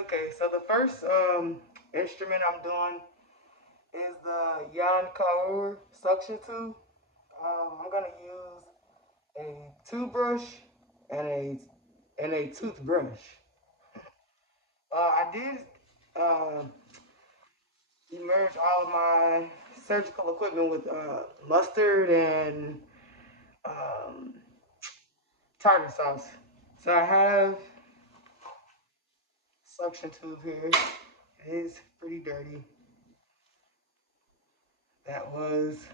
Okay, so the first instrument I'm doing is the Yan Kaur suction tube. I'm gonna use a toothbrush and a toothbrush. I did uh, emerge all of my surgical equipment with mustard and um, tartar sauce. So I have suction tube here. It is pretty dirty. That was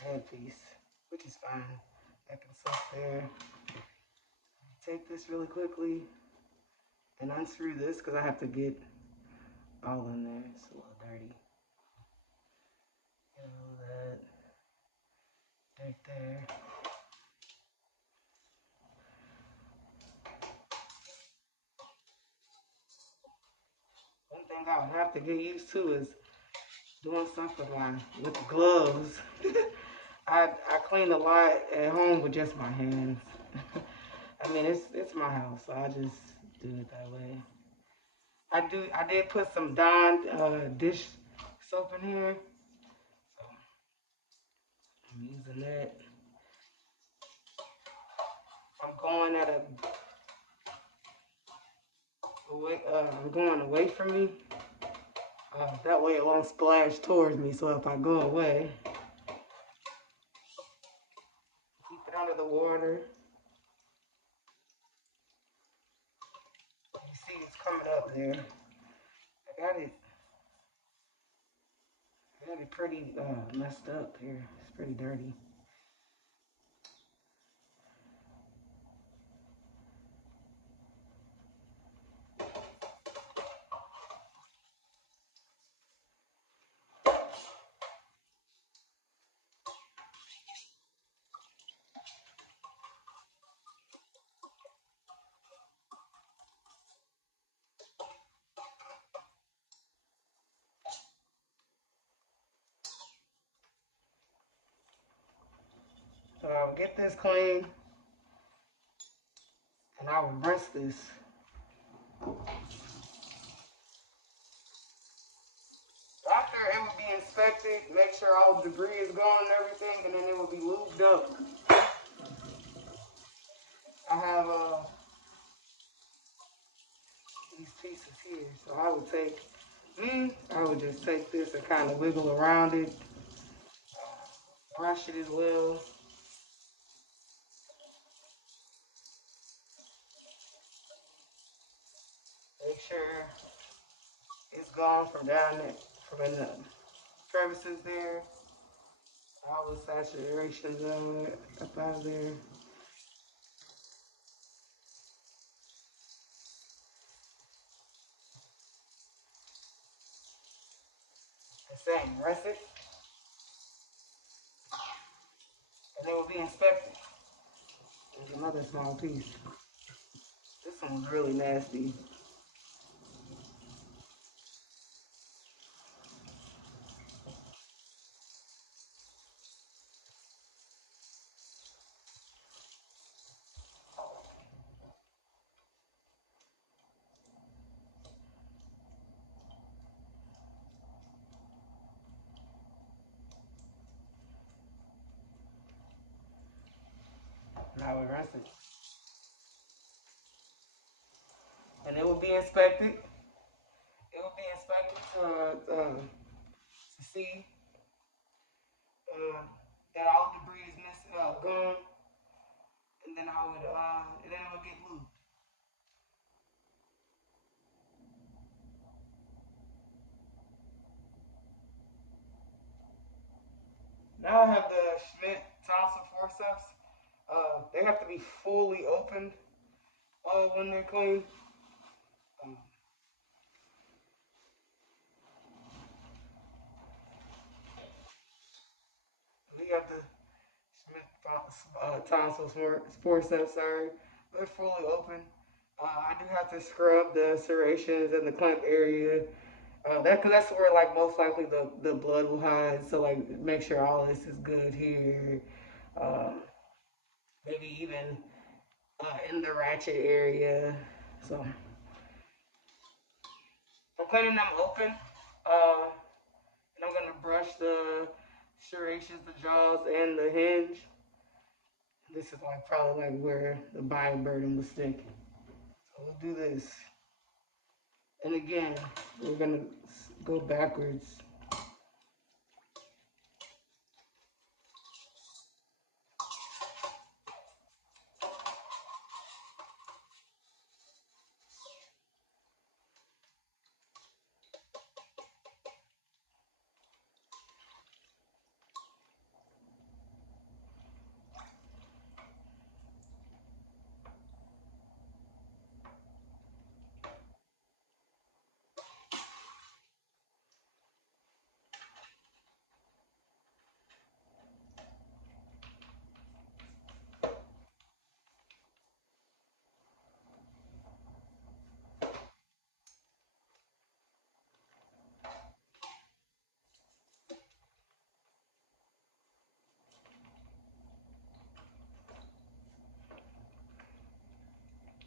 a headpiece, which is fine. That can sit there. Take this really quickly and unscrew this because I have to get all in there. It's a little dirty. Get all that right there. One thing I would have to get used to is doing stuff with the gloves. I clean a lot at home with just my hands. I mean it's my house, so I just do it that way. I did put some Dawn dish soap in here. So I'm using that. I'm going away from me. That way it won't splash towards me. So if I go away, keep it under the water. You see it's coming up there. I got it pretty messed up here. It's pretty dirty. So I'll get this clean and I will rinse this. After it will be inspected, make sure all the debris is gone and everything, and then it will be lubed up. I have these pieces here, so I would just take this and kind of wiggle around it, brush it as well. Make sure it's gone from down there, from in the crevices there. All the saturations of it up out of there. The same, rinse it, and it will be inspected. There's another small piece. This one's really nasty. Now we rinse it. And it will be inspected. It will be inspected to see uh, that all debris is gone, and then it will get lubed. Now I have the Schmidt tonsil forceps. They have to be fully opened when they're clean. Um, we have the Schmidt tonsil forceps. Sorry, they're fully open. I do have to scrub the serrations and the clamp area. Cause that's where like most likely the blood will hide. So like make sure all this is good here. Um, maybe even in the ratchet area. So I'm cleaning them open. Uh, and I'm gonna brush the serrations, the jaws, and the hinge. This is like probably like where the bioburden would stick. So we'll do this. And again, we're gonna go backwards.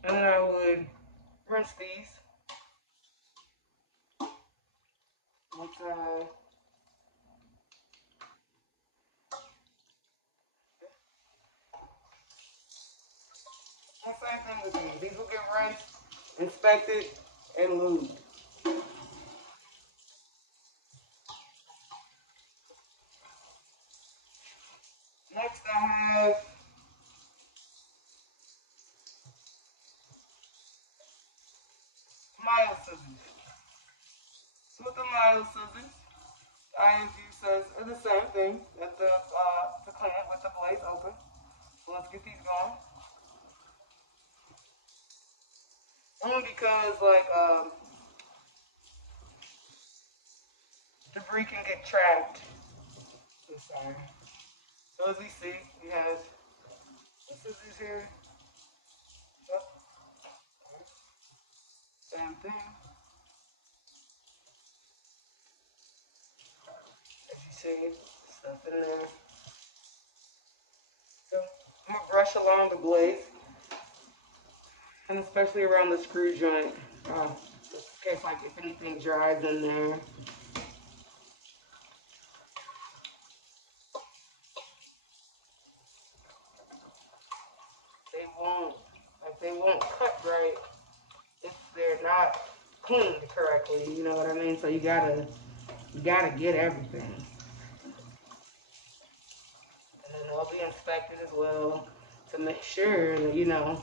And then I would rinse these with the same thing with these. These will get rinsed, inspected, and lubed. Next I have mile scissors. So with the mile scissors, I use the same thing at the to clean it with the blades open. So let's get these going. Only because like debris can get trapped. So sorry. So as we see, we have the scissors here. Yep. Same thing. As you see, stuff in there. So I'm gonna brush along the blades, and especially around the screw joint, just in case like if anything dries in there. They won't cut right if they're not cleaned correctly. You know what I mean? So you gotta get everything, and then they'll be inspected as well to make sure that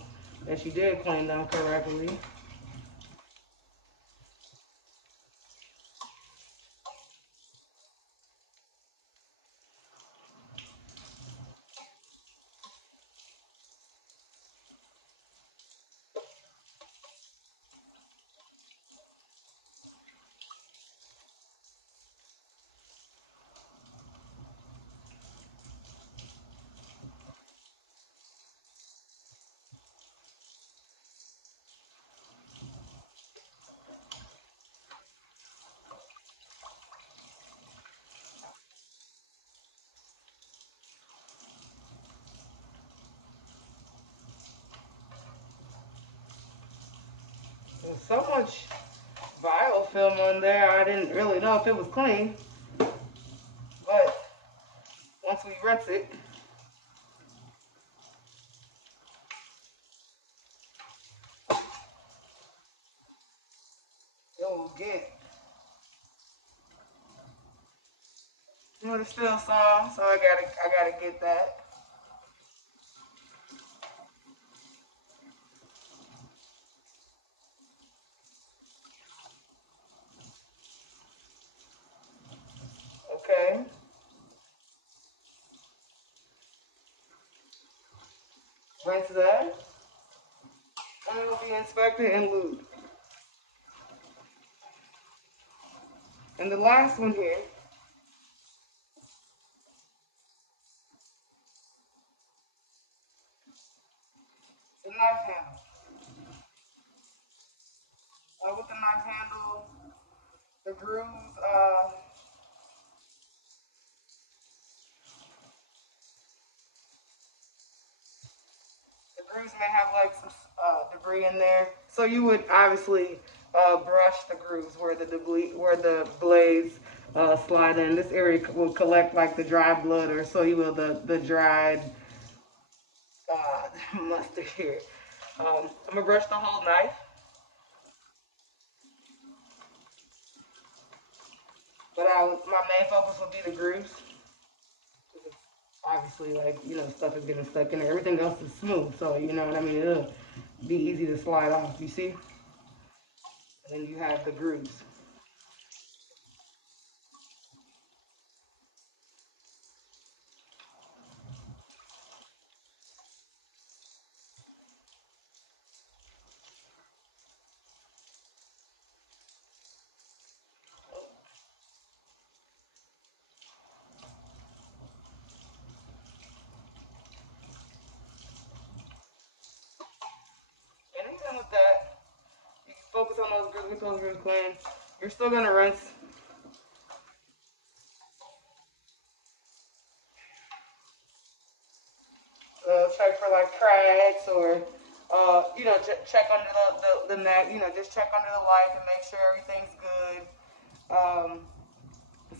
that you did clean them correctly. There's so much biofilm on there. I didn't really know if it was clean, but once we rinse it, it will get. There's still some, so I gotta get that. Okay, rinse that, and it will be inspected and lubed. And the last one here, the knife handle. With the knife handle, the grooves, grooves may have like some debris in there. So you would obviously brush the grooves where the debris, where the blades slide in. This area will collect like the dry blood, or so you will the dried mustard here. I'm gonna brush the whole knife, but my main focus will be the grooves. Obviously, like stuff is getting stuck in there. Everything else is smooth, so you know what I mean. It'll be easy to slide off. You see, and then you have the grooves. And even with that, you can focus on those grooves, get those grooves clean. You're still gonna rinse. Check for like cracks or check under the neck. Just check under the light and make sure everything's good. Um,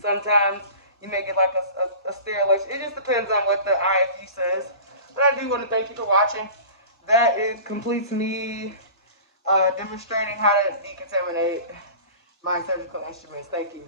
Sometimes you may get like a sterilization. It just depends on what the IFU says. But I do want to thank you for watching. That completes me demonstrating how to decontaminate my surgical instruments. Thank you.